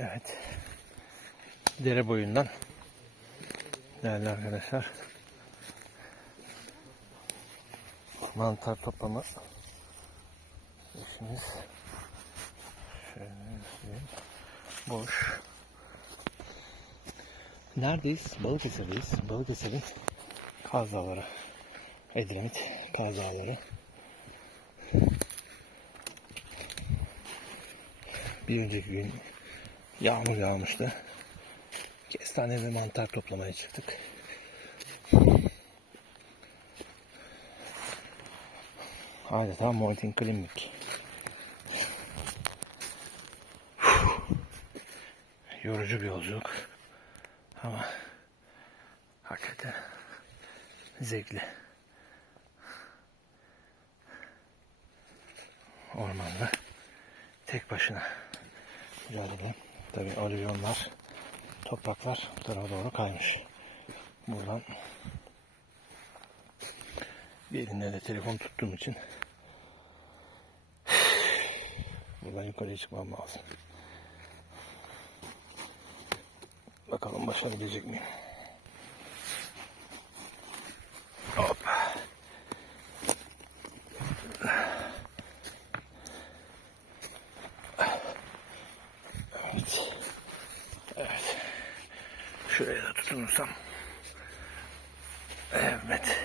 Evet. Dere boyundan değerli arkadaşlar. Mantar toplama işimiz şöyle göstereyim. boş. Neredeyiz? Balıkesir'deyiz. Balıkesir'in Kaz Dağları. Edremit Kaz Dağları. Bir önceki gün yağmur yağmıştı. Kestane ve mantar toplamaya çıktık. Adeta mountain climbing. Yorucu bir yolculuk. Ama hakikaten zevkli. Ormanda tek başına mücadele. Tabii alüvyonlar, topraklar bu tarafa doğru kaymış. Buradan bir elimle de telefon tuttuğum için buradan yukarıya çıkmam lazım. Bakalım başarabilecek miyim? Hop. Şuraya da tutunursam. Evet.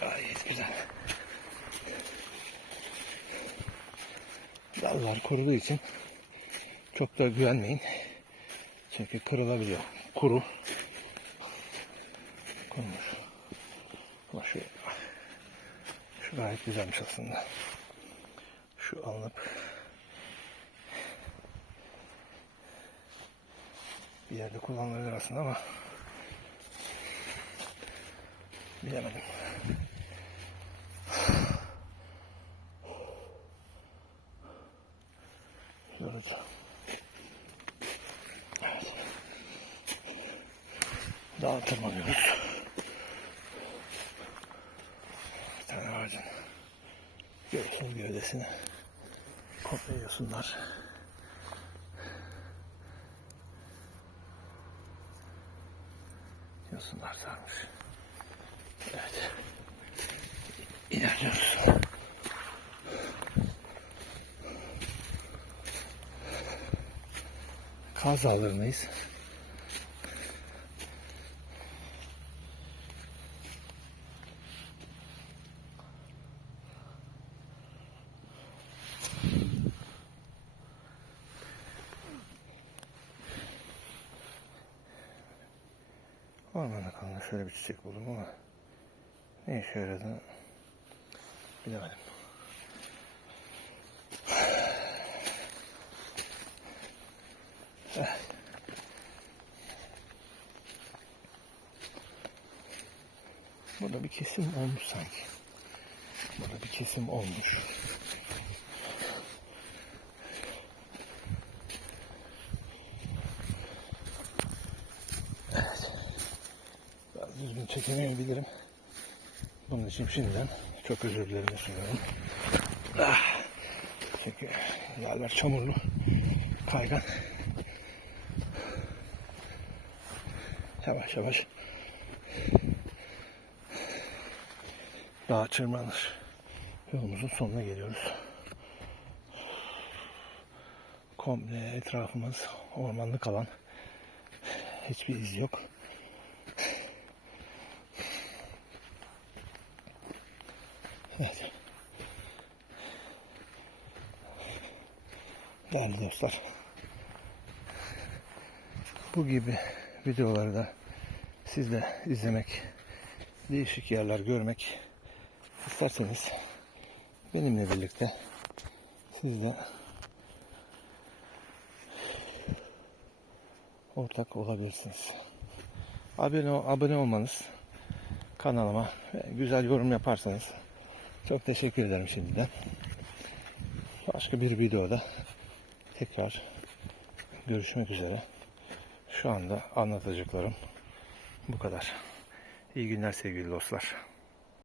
Gayet güzel. Dallar kuruduğu için çok da güvenmeyin. Çünkü kırılabiliyor. Kuru. Kurumuş. Ama şu, şu gayet güzelmiş aslında. Şu alınıp bir yerde kullanılabilir aslında ama bilemedim. Yorucu. Evet. Dağa tırmanıyoruz. Bir tane ağacın göğsünü gövdesini komple yosunlar. Yosunlar sarmış. Evet. İlerliyoruz. Kaz Dağları'ndayız. Ormanda kalında şöyle bir çiçek buldum ama ne işe yaradığını bilemedim. Burada bir kesim olmuş sanki. Burada bir kesim olmuş. Çekemeyebilirim. Bunun için şimdiden çok özür dilerim sunuyorum. Ah. Çünkü yerler çamurlu, kaygan. Yavaş yavaş dağa tırmanır. Yolumuzun sonuna geliyoruz. Komple etrafımız ormanlık alan. Hiçbir iz yok. Evet. Değerli dostlar. Bu gibi videoları da siz de izlemek, değişik yerler görmek isterseniz benimle birlikte siz de ortak olabilirsiniz. Abone, abone olmanız kanalıma güzel yorum yaparsanız çok teşekkür ederim şimdiden. Başka bir videoda tekrar görüşmek üzere. Şu anda anlatacaklarım bu kadar. İyi günler sevgili dostlar.